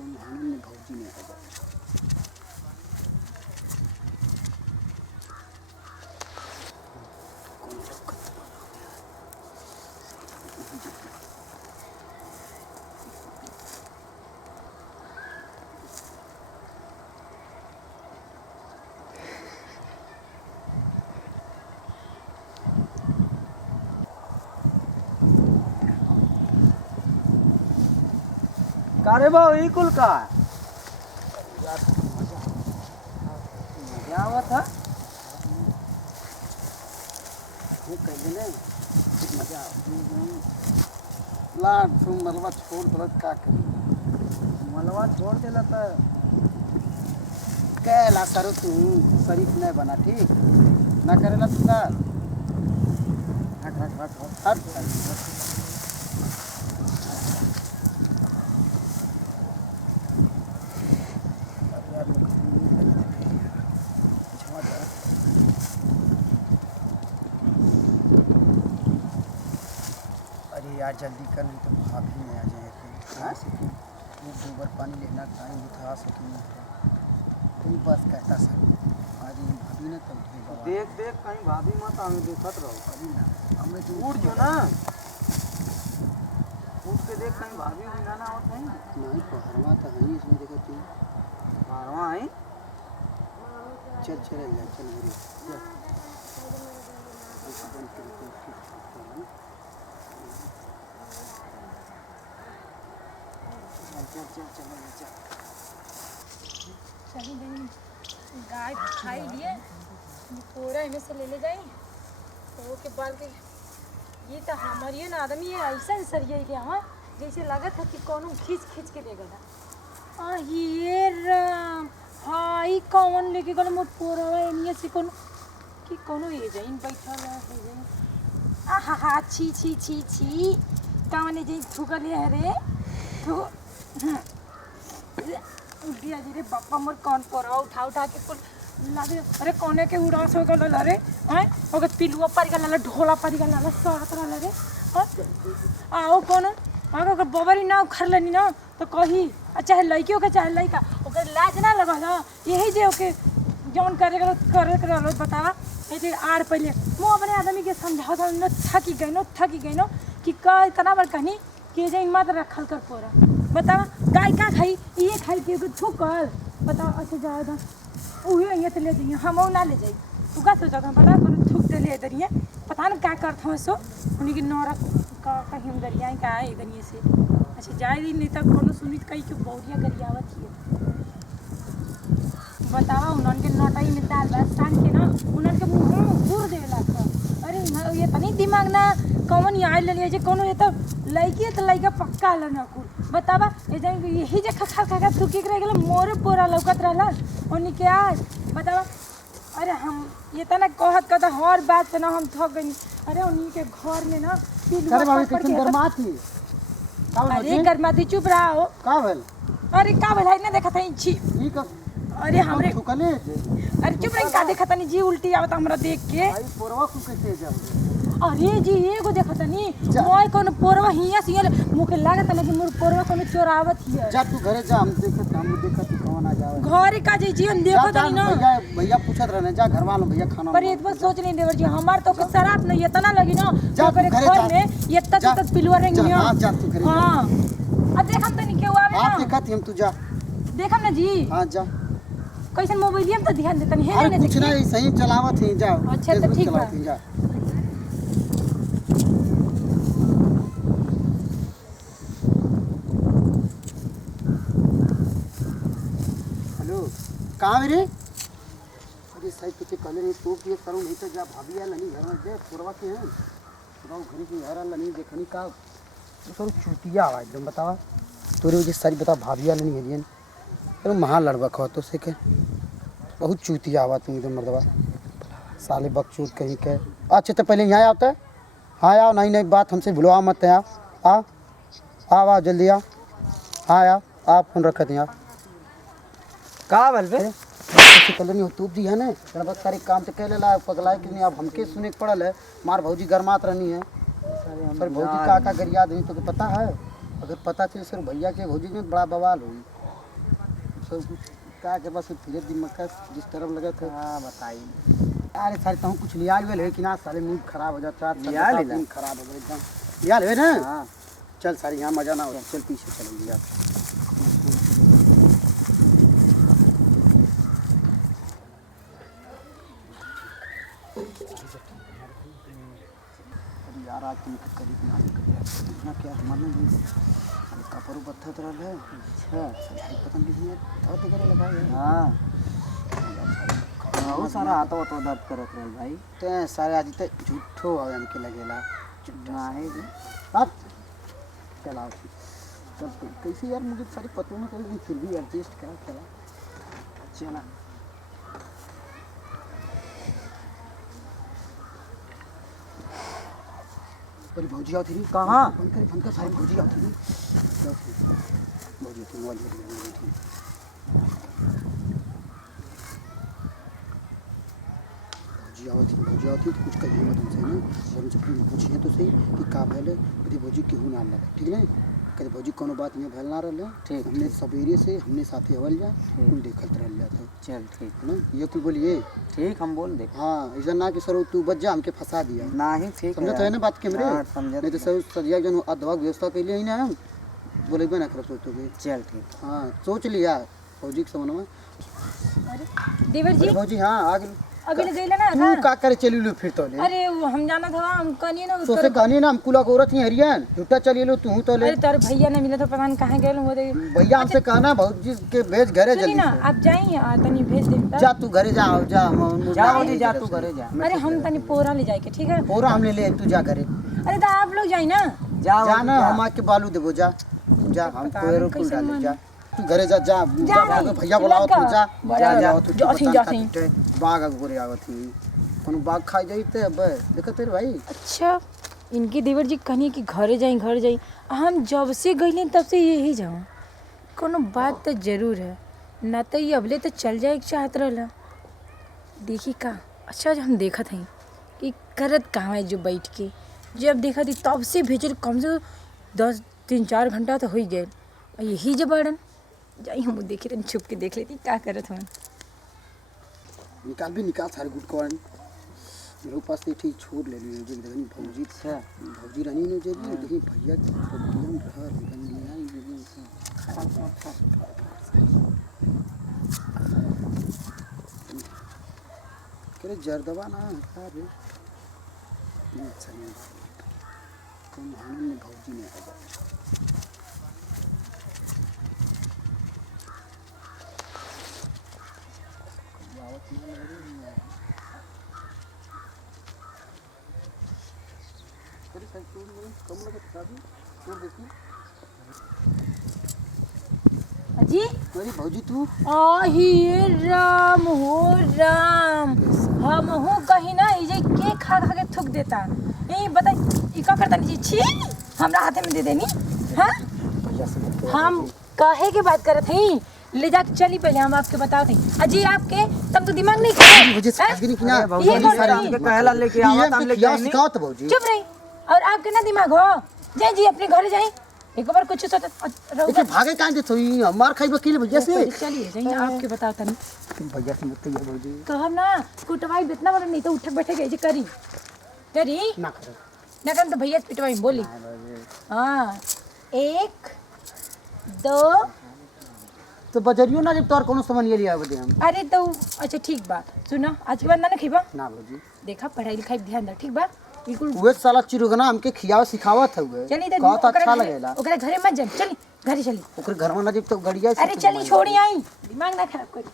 कौन आनंद में भौजी ने होगा कौन रखत कारे भाऊ ई कुल का यार क्या हुआ था वो कहले ने मजा लाड सुन मलबा छोड़ दलत का करी मलवा छोड़ देला तो कैला करो तू शरीफ नहीं बना ठीक ना करेला तू का हट हट हट हट हट यार जल्दी कर नहीं तो भाभी नहीं आ जाए कहाँ से वो गोबर पानी लेना टाइम उठा सके नहीं तुम बस कहता सर आज ये भाभी ने तब थे बाबा देख देख कहीं भाभी मत हमें देखत रहो अभी ना हमें तो उठ जो ना उठ के देख कहीं भाभी भी ना होत नहीं नहीं पहरवा तो है इसमें देखो तू मारवा आई चल चल जा चल मेरे चल चल चल चल चली गई गाय खाई लिए पूरा इनमें से ले जाई तो के बाल के ये तो हमारी ना आदमी है ऐसा सरिया के हाँ जैसे लागत है कि कोनो खींच खींच के ले गया ये राम हाई कौन लेके गल मोर पूरा एनिए से कोनो कि कोनो ये जाइन बैठा है जाइन आहा हा छी छी छी छी कामने जे थुकले रे तो उठिया जी रे बापा मोर कौन पोरा उठा उठा के कुल लागे अरे कोने के उड़ास हो गल रे हैं ओके पिलुआ पर गल ढोला पर गल साथ रह रे आओ कौन आगे ओकर बबरी ना उखड़ लेनी ना तो कही चाहे लड़कियों के चाहे लड़का ओकर लाज ना लगा ना यही जे ओके जौन करे बतावा ये जे आड़ पहले मो अपने आदमी के समझाओ था न थकी गई नो कि का इतना बार कहनी कि जे मत रखल कर पोरा बतावा गाय का खाई ये खाई के थूकल बताओ अच्छा जाओ था उहे यहाँ से ले जाइए हम ना ले जाइए तू का सोचा था बता कर थूक दे ले इधर पता ना क्या करता हूँ सो उन्हीं की नौरा का कहीं दरिया का है इधर से अच्छा जाए नहीं तक कोनो सुनी कहीं के बहुरिया गरियावत ही बतावा उन्होंने के नोटाई में दाल भात सान के ना उन्होंने के मुँह में घूर देला अरे ये तो नहीं दिमाग ना कौन ये आए ले जे कोनो ये तो लड़की है तो लड़का पक्का ला ना कुल बतावा ये जाएंगे यही जे खा खा थूकी रह गया मोरे पूरा लौकत रहला उन्हीं के आज बतावा अरे हम ये तना कहत कहता हर बात पे ना हम थक गई अरे उन्हीं के घर में ना अरे भाभी किचन गरमा थी अरे गरमा थी चुप रहा हो का भेल अरे का भेल ना देखा था छी ई का अरे हमरे थुकले अरे चुप रही का देखा तनी जी उल्टी आवत हमरा देख के भाई पोरवा को कैसे जाओ अरे जी एगो देखा तनी मोय कोनो पोरवा हिया सियल मुके लागत ना कि मोर पोरवा कोनो चोरावत हिया जा तू घरे जा हम देखत कौन आ जावे घर का जे जी हम देखो तनी ना भैया पूछत रहने जा घर वालों भैया खाना पर एक बार सोच नहीं देवर जी हमार तो के शराब नहीं इतना लगी ना ओकरे घर में इतना तक पिलुआ रंग में हां जा तू घरे हां अब देख हम तनी केहू आवे ना हां देखत हम तू जा देख हम ना जी हां जा कैसन मोबाइल हम तो ध्यान देतनी है अरे कुछ नहीं सही चलावत ही जा अच्छा तो ठीक बा जा हेलो कहाँ मेरे अरे सही तुझे कहले नहीं तो ये करूँ नहीं तो जा भाभी आल नहीं घर में जे पुरवा के हैं बताओ घर की घर आल नहीं देखनी का तो चुतिया आवाज एकदम बतावा तोरे वजह सारी बता भाभी आल नहीं है अरे महा लड़वा खो तो से के बहुत चूतिया आवा तुम एकदम मर्दवा साले बकचूत कहीं के अच्छा तो पहले यहाँ आता है हाँ आओ नहीं नहीं बात हमसे भुलवा मत है आ जल्दी आ हाँ आप फोन रखते हैं आप का बोल बे कल नहीं हो तू दी है ना बहुत सारे काम तो कह ला पगलाए कि नहीं अब हमके सुने के पड़ल है मार भौजी गरमात रहनी है पर भौजी का गरियाद नहीं तो पता है अगर पता चले सर भैया के भौजी में बड़ा बवाल हुई सब का के बस फिर दिमाग का डिस्टर्ब लगा था। हाँ बताइए। अरे सारे तुम कुछ लिया ले कि ना, सारे मूड खराब हो जाता है। लिया ले दिन खराब हो गया एकदम। लिया ले ना। हाँ चल सारे यहाँ मजा ना हो, चल पीछे चलेंगे यार। अरे यार आज तुम करीब ना इतना क्या मालूम नहीं। अरे कपड़ों बत्था तो रहा है। अच्छा पता नहीं यार दर्द वगैरह लगा है। हाँ बहुत सारा हाथों वाथों दर्द करत रहल भाई। ते सारे आज तक झूठो है हमके लगेला। नाही जी। अब चलाओ तब कैसे यार मुझे सारी पतों में कर, फिर भी एडजस्ट करा चला चला। अरे भौजी आओ थी कहाँ? फोन कर सारी भौजी आओ थी। भौजी तुम वाली भौजी आओ थी तो कुछ कहिए मत उनसे ना। जब उनसे पूछिए तो सही कि का भले कभी भौजी केहू ना लगा, ठीक है? कभी भौजी कोनो बात नहीं भैल ना रहे। ठीक हमने सवेरे से हमने साथे हवल जा कुल देखत रह लिया था। चल ठीक है ना, ये कुल बोलिए। ठीक हम बोल दे। हाँ ऐसा ना कि सर तू बच जा हमके फंसा दिया। नाही ठीक समझत है ना बात के मेरे? हाँ, समझत नहीं तो सर सदिया जन अधवा व्यवस्था के लिए ही ना हम बोले ना कर सोचो के। चल ठीक। हाँ सोच लिया भौजी के समझ में। अरे देवर जी भौजी हाँ आ गई। अभी ले गईला ना तू का करे चली लो फिर तो ले। अरे वो हम जाना था हम कनिए ना सोचे कहानी ना हम कुला गोरत ही हरियन झूठा चली लो तू तो ले। अरे तार भैया ने मिला तो पता नहीं कहाँ गए वो दे। भैया हमसे कहना भौजी के भेज घरे सुनी जल्दी ना से। आप जाइए तनी भेज दे। जा तू घरे जा जा जा बोली जा तू घरे जा। अरे हम तनी पोरा ले जाए के, ठीक है? पूरा हम ले तू जा घरे अरे तो आप लोग जाइए ना। जा ना हम आके बालू देबो जा जा हम पता कोई नहीं कुल कैसे डाले मन। जा तू घरे जा जा नहीं, भैया बुलाओ तू जा जा, जा तू जा, बाग गोरे आवत ही कोनो बाग खा जाइते अब देखत तेरे भाई। अच्छा इनकी देवर जी कहनी कि घर जाई हम जब से गईले तब से यही जाऊँ। कोनो बात तो जरूर है ना, तो ये अबले तो चल जाए चाहत रहला। देखी का अच्छा जो हम देखत हई कि करत कहाँ है जो बैठ के, जब देखा थी तब से भेजल कम से 3-4 घंटा तो हो ही गए। यही जब बड़न जाई हम देखे रही छुप के देख लेती क्या करत हन। निकाल सारे गुड कॉर्न मेरे पास से ठीक छोड़ ले ली जो देखनी भौजी अच्छा भौजी रानी ने जे देखी भैया की प्रॉब्लम रहा नहीं आई करे जरदवा ना का रे अच्छा नहीं कौन हाल में भौजी ने आ गया। अजी अरे भौजी तू आही राम हो राम, हम हो कहीं ना ये के खा के थूक देता। यही बताई ई का करता जी छी हमरा हाथे में दे देनी। हाँ भैया से मत कहो। हम कहे के बात करत हई, ले जाके चली पहले हम आपके बताते हैं। अजी आपके तब तो दिमाग नहीं खराब मुझे समझ नहीं कि ना ये भौजी कौन सारे है? के कहला लेके आवत हम लेके क्या आइनी। सिखाओ तो भौजी चुप रही। और आपके ना दिमाग हो जाए जी अपने घर जाए एक बार कुछ सोच लेकिन भागे काहे दे सोई मार खाई वकील भैया से। चलिए जाइए आपके बताता नहीं तुम भैया से मत कहिए भौजी कहब ना कुटवाई बेतना बड़ा नहीं तो उठक बैठक ऐसे करी ना करो ना कर तो भैया से पिटवाई बोली। हाँ 1 2 तो बजरियो ना जब तोर कोनो सामान ये लिया बदे हम अरे तो अच्छा ठीक बा सुना आज के बाद ना खिबा ना भौजी देखा पढ़ाई लिखाई ध्यान दे ठीक बा बिल्कुल। उहे साला चिरुगना हमके खियाव सिखावत हउए चली कहत अच्छा लगेला ओकरा घरे मत जा चली घरे चली। ओकर घर में ना जब तो गड़िया अरे चली छोड़ी आई दिमाग ना खराब करी।